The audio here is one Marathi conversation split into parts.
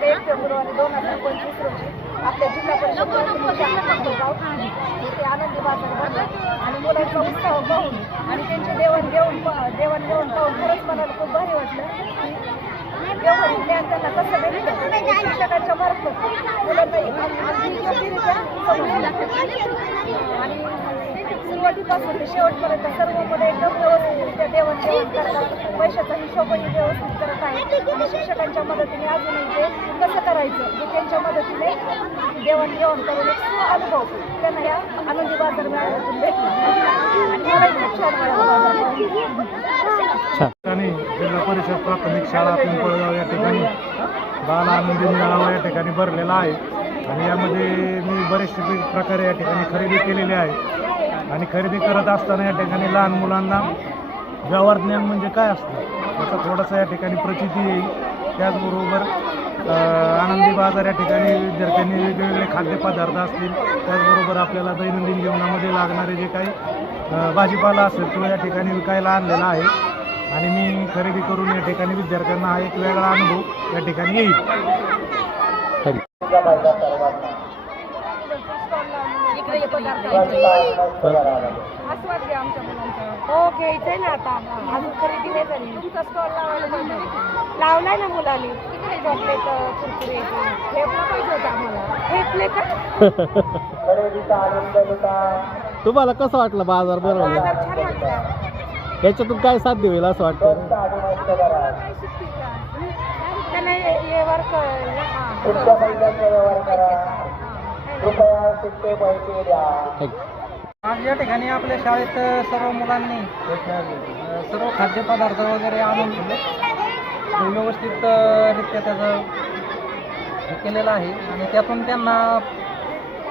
ते एक फेब्रुवारी दोन हजार पंचवीस रोजी आपल्या जिल्हा परिषद येथे आनंदी बाजार भरला आणि मुलांचा उत्साह पाहून आणि त्यांचे देवण घेऊन देवण घेऊन पाहून खरंच मनाला खूप भारी वाटलं ज्ञान त्यांना कसं भेटतं शिक्षकांच्या मार्फत मुलांना आणि सुरुवातीपासून ते शेवटपर्यंत सर्व मुलं एकदम व्यवस्थितरित्या देवण घेऊन करतात पैशाचा हिशोबही व्यवस्थित करत आहेत. आणि शिक्षकांच्या मदतीने अजूनही ते कसं करायचं हे त्यांच्या मदतीने देवण घेऊन करून एक अनुभव त्यांना या आनंदी बाजार मेळाव्यातून भेटला. आणि मलाही खूप छान वाटलं बाजार ठिकाणी जिल्हा परिषद प्राथमिक शाळा पिंपळगाव या ठिकाणी बाल आनंदी मेळावा या ठिकाणी भरलेला आहे. आणि यामध्ये मी बरेचसे प्रकारे या ठिकाणी खरेदी केलेली आहे आणि खरेदी करत असताना या ठिकाणी लहान मुलांना व्यवहार ज्ञान म्हणजे काय असतं? याचा थोडासा या ठिकाणी प्रचिती येईल. त्याचबरोबर आनंदी बाजार या ठिकाणी विद्यार्थ्यांनी वेगवेगळे खाद्यपदार्थ असतील. त्याचबरोबर आपल्याला दैनंदिन जीवनामध्ये लागणारे जे काही भाजीपाला असेल तो या ठिकाणी विकायला आणलेला आहे. आणि मी खरेदी करून या ठिकाणी विद्यार्थ्यांना हा एक वेगळा अनुभव या ठिकाणी येईल. इकडे पदार्थ आस्वाद घ्या आमच्या मुलांचा. हो घ्यायचंय ना आता. अजून खरेदी नाही झाली. तुमचा स्टॉल लावायला पाहिजे. लावलाय ना मुलांनी. तिकडे चॉकलेट कुरकुरे. ठेपला पाहिजे होता आम्हाला. ठेपले का? तुम्हाला कसं वाटलं बाजार बरोबर बाजार छान वाटला. याच्यातून काय साध्य होईल असं वाटतं? आज या ठिकाणी आपल्या शाळेत सर्व मुलांनी सर्व खाद्यपदार्थ वगैरे आणून व्यवस्थित अ, रित्या त्याचं हे केलेलं आहे. आणि त्यातून त्यांना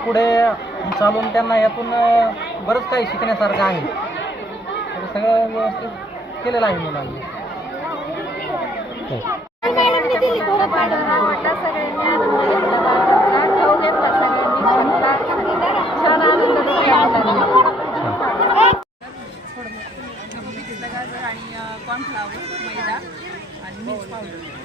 पुढे चालून त्यांना यातून बरंच काही शिकण्यासारखं आहे. तर सगळं व्यवस्थित केलेलं आहे मुलांनी वाटा सगळ्यांनी आनंद घेतला बाजारचा खाऊ घेतला सगळ्यांनी खाल्ला छान आनंद लुटला मुलांनी गाजर आणि कॉर्नफ्लावर मैदा आणि मिक्स पावडर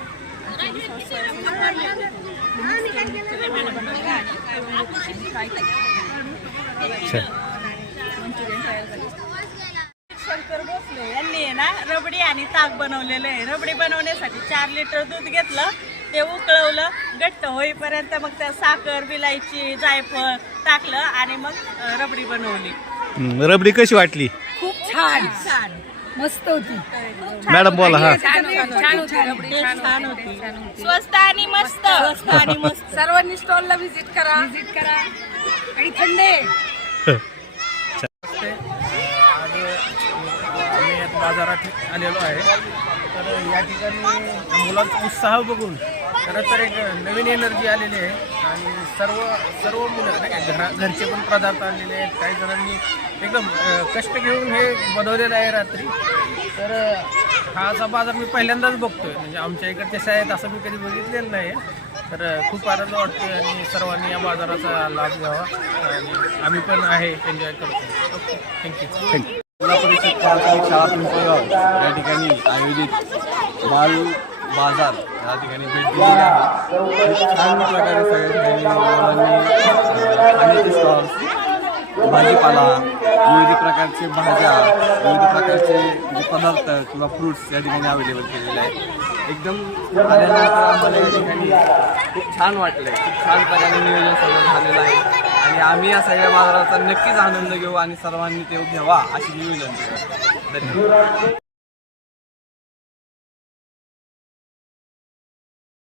मंचुरियन तयार झाले शंकर भोसले यांनी आहे ना रबडी आणि ताक बनवलेलं आहे. रबडी बनवण्यासाठी चार लिटर दूध घेतलं. ते उकळवलं. घट्ट होईपर्यंत मग त्या साखर विलायची जायफळ टाकलं आणि मग रबडी बनवली. रबडी कशी वाटली? खूप छान छान. मस्त होती. मॅडम बोला हा. छान होती रबडी छान होती. स्वस्त आणि मस्त. स्वस्त आणि मस्त. सर्वांनी स्टॉलला व्हिजिट करा. व्हिजिट करा. आणि थंड बाजारात आलेलो आहे. तर या ठिकाणी मुलांचा उत्साह बघून खरं तर एक नवीन एनर्जी आलेली आहे. आणि सर्व सर्व मुलं नाही का घरा घरचे पण पदार्थ आणलेले आहेत. काही जणांनी एकदम अ, कष्ट घेऊन हे बनवलेलं आहे रात्री. तर अ, हा असा बाजार मी पहिल्यांदाच बघतोय. म्हणजे आमच्या इकडच्या शाळेत असं मी कधी बघितलेलं नाही तर अ, खूप आनंद वाटतोय आणि सर्वांनी या बाजाराचा लाभ घ्यावा. आणि आम्ही पण आहे एन्जॉय करतो. ओके थँक्यू जिल्हा परिषद प्राथमिक शाळा पिंपळगाव या ठिकाणी आयोजित. बाल बाजार. या ठिकाणी भेट दिलेली आहे. खूप छान प्रकारे सगळ्या ठिकाणी खाण्याचे स्टॉल्स भाजीपाला विविध प्रकारचे भाज्या विविध प्रकारचे जे पदार्थ किंवा फ्रुट्स या ठिकाणी अवेलेबल केलेले आहेत. एकदम आल्यानंतर आम्हाला या ठिकाणी खूप छान वाटलं आहे खूप छान प्रकारे नियोजन सगळं झालेलं आहे. आणि आम्ही या सगळ्या बाजाराचा नक्कीच आनंद घेऊ आणि सर्वांनी ते घ्यावा अशी नियोजन धन्यवाद.